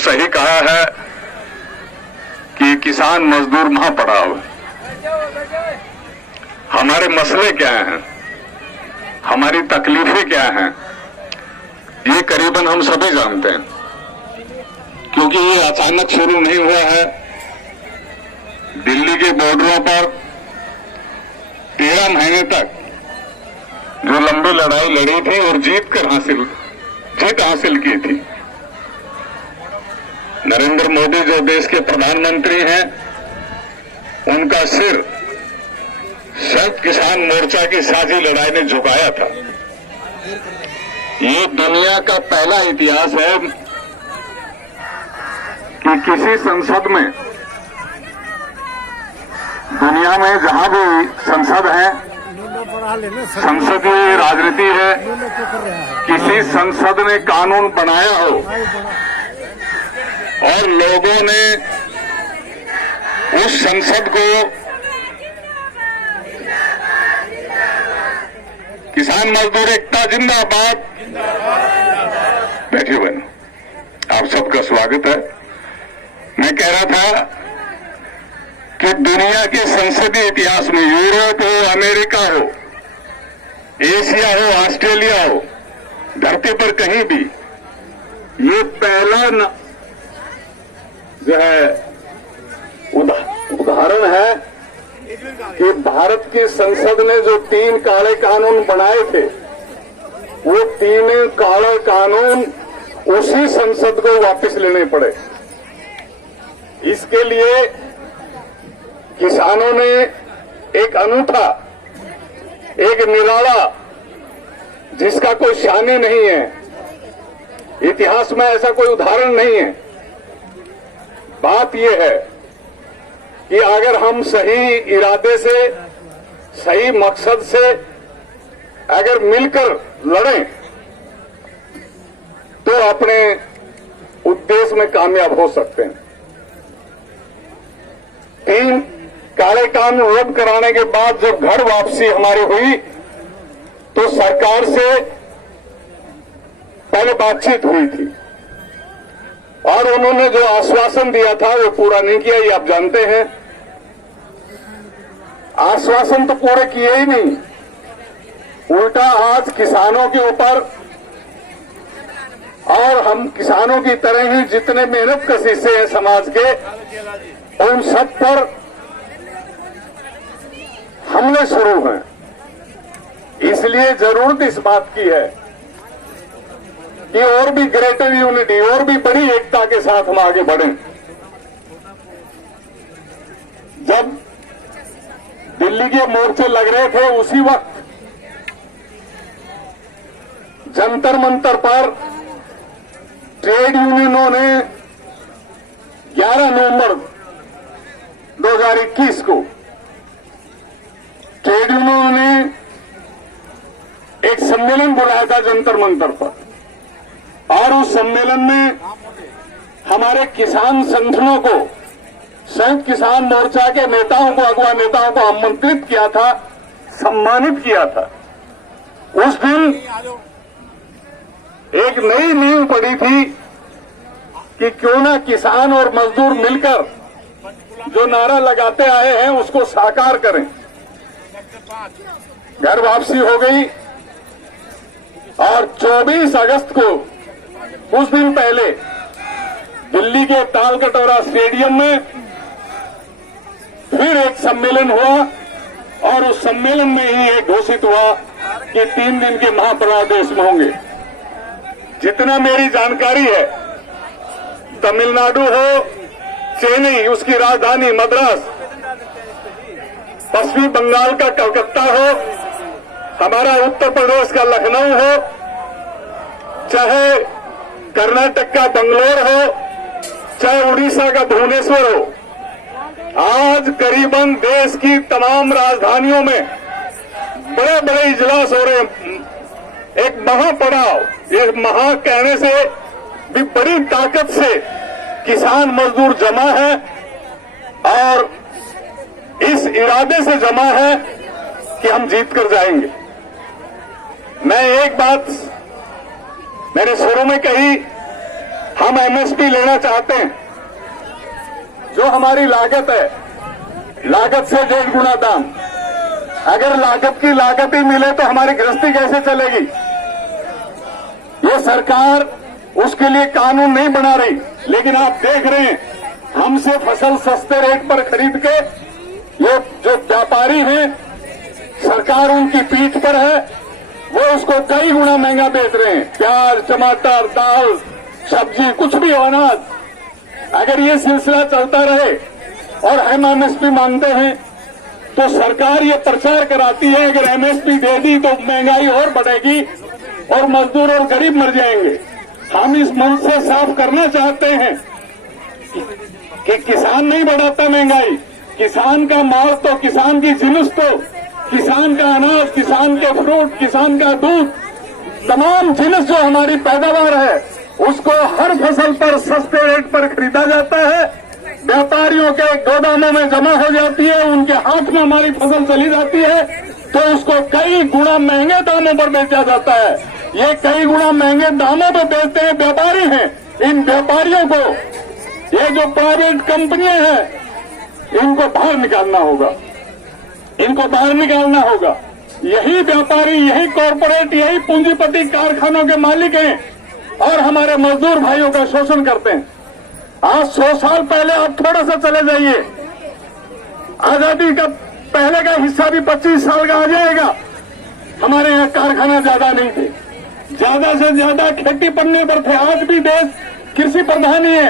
सही कहा है कि किसान मजदूर महापड़ाव है। हमारे मसले क्या हैं, हमारी तकलीफें क्या हैं, ये करीबन हम सभी जानते हैं, क्योंकि ये अचानक शुरू नहीं हुआ है। दिल्ली के बॉर्डरों पर 13 महीने तक जो लंबी लड़ाई लड़ी थी और जीत हासिल की थी। नरेंद्र मोदी जो देश के प्रधानमंत्री हैं, उनका सिर संयुक्त किसान मोर्चा की साझी लड़ाई ने झुकाया था। ये दुनिया का पहला इतिहास है कि किसी संसद में, दुनिया में जहां भी संसद है, संसदीय राजनीति है, किसी संसद ने कानून बनाया हो और लोगों ने उस संसद को किसान मजदूर एकता जिंदाबाद, बैठिए बहन, आप सबका स्वागत है। मैं कह रहा था कि दुनिया के संसदीय इतिहास में, यूरोप हो, अमेरिका हो, एशिया हो, ऑस्ट्रेलिया हो, धरती पर कहीं भी ये पहला जो है उदाहरण है कि भारत की संसद ने जो 3 काले कानून बनाए थे, वो 3 काले कानून उसी संसद को वापस लेने पड़े। इसके लिए किसानों ने एक अनूठा, एक निराला, जिसका कोई शानी नहीं है, इतिहास में ऐसा कोई उदाहरण नहीं है। बात यह है कि अगर हम सही इरादे से, सही मकसद से अगर मिलकर लड़ें तो अपने उद्देश्य में कामयाब हो सकते हैं। 3 काले कानून रद्द कराने के बाद जब घर वापसी हमारी हुई तो सरकार से पहले बातचीत हुई थी और उन्होंने जो आश्वासन दिया था वो पूरा नहीं किया, ये आप जानते हैं। आश्वासन तो पूरे किए ही नहीं, उल्टा आज किसानों के ऊपर और हम किसानों की तरह ही जितने मेहनत कश हिस्से हैं समाज के, उन सब पर हमले शुरू हैं। इसलिए जरूरत इस बात की है कि और भी ग्रेटर यूनिटी, और भी बड़ी एकता के साथ हम आगे बढ़ें। जब दिल्ली के मोर्चे लग रहे थे, उसी वक्त जंतर मंतर पर ट्रेड यूनियनों ने 11 नवंबर 2021 को ट्रेड यूनियनों ने एक सम्मेलन बुलाया था जंतर मंतर पर, और उस सम्मेलन में हमारे किसान संगठनों को, संयुक्त किसान मोर्चा के नेताओं को, अगुवा नेताओं को आमंत्रित किया था, सम्मानित किया था। उस दिन एक नई नींव पड़ी थी कि क्यों ना किसान और मजदूर मिलकर जो नारा लगाते आए हैं उसको साकार करें। घर वापसी हो गई और 24 अगस्त को, कुछ दिन पहले, दिल्ली के तालकटोरा स्टेडियम में फिर एक सम्मेलन हुआ और उस सम्मेलन में ही ये घोषित हुआ कि 3 दिन के महापड़ाव देश में होंगे। जितना मेरी जानकारी है, तमिलनाडु हो, चेन्नई उसकी राजधानी मद्रास, पश्चिमी बंगाल का कलकत्ता हो, हमारा उत्तर प्रदेश का लखनऊ हो, चाहे कर्नाटक का बंगलोर हो, चाहे उड़ीसा का भुवनेश्वर हो, आज करीबन देश की तमाम राजधानियों में बड़े बड़े इजलास हो रहे हैं। एक महापड़ाव, ये महा कहने से भी बड़ी ताकत से किसान मजदूर जमा है और इस इरादे से जमा है कि हम जीत कर जाएंगे। मैं एक बात मैंने शुरू में कही, हम एमएसपी लेना चाहते हैं। जो हमारी लागत है, लागत से 1.5 गुना दाम। अगर लागत की लागत ही मिले तो हमारी गृहस्थी कैसे चलेगी? ये सरकार उसके लिए कानून नहीं बना रही, लेकिन आप देख रहे हैं हमसे फसल सस्ते रेट पर खरीद के ये जो व्यापारी हैं, सरकार उनकी पीठ पर है, वो उसको कई गुना महंगा बेच रहे हैं। प्याज, टमाटर, दाल, सब्जी, कुछ भी हो, अनाज। अगर ये सिलसिला चलता रहे और हम एमएसपी मांगते हैं तो सरकार ये प्रचार कराती है अगर एमएसपी दे दी तो महंगाई और बढ़ेगी और मजदूर और गरीब मर जाएंगे। हम इस मंच से साफ करना चाहते हैं कि किसान नहीं बढ़ाता महंगाई। किसान का माल तो, किसान की जिनिस तो, किसान का अनाज, किसान के फ्रूट, किसान का दूध, तमाम जिनिस जो हमारी पैदावार है उसको हर फसल पर सस्ते रेट पर खरीदा जाता है। व्यापारियों के गोदामों में जमा हो जाती है, उनके हाथ में हमारी फसल चली जाती है तो उसको कई गुना महंगे दामों पर बेचा जाता है। ये कई गुना महंगे दामों पर बेचते हैं व्यापारी हैं। इन व्यापारियों को, ये जो प्राइवेट कंपनियां हैं, इनको बाहर निकालना होगा, इनको बाहर निकालना होगा। यही व्यापारी, यही कॉरपोरेट, यही पूंजीपति कारखानों के मालिक हैं और हमारे मजदूर भाइयों का शोषण करते हैं। आज 100 साल पहले आप थोड़ा सा चले जाइए, आजादी का पहले का हिस्सा भी 25 साल का आ जाएगा। हमारे यहाँ कारखाना ज्यादा नहीं थे, ज्यादा से ज्यादा खेती पर निर्भर थे। आज भी देश कृषि प्रधान ही है।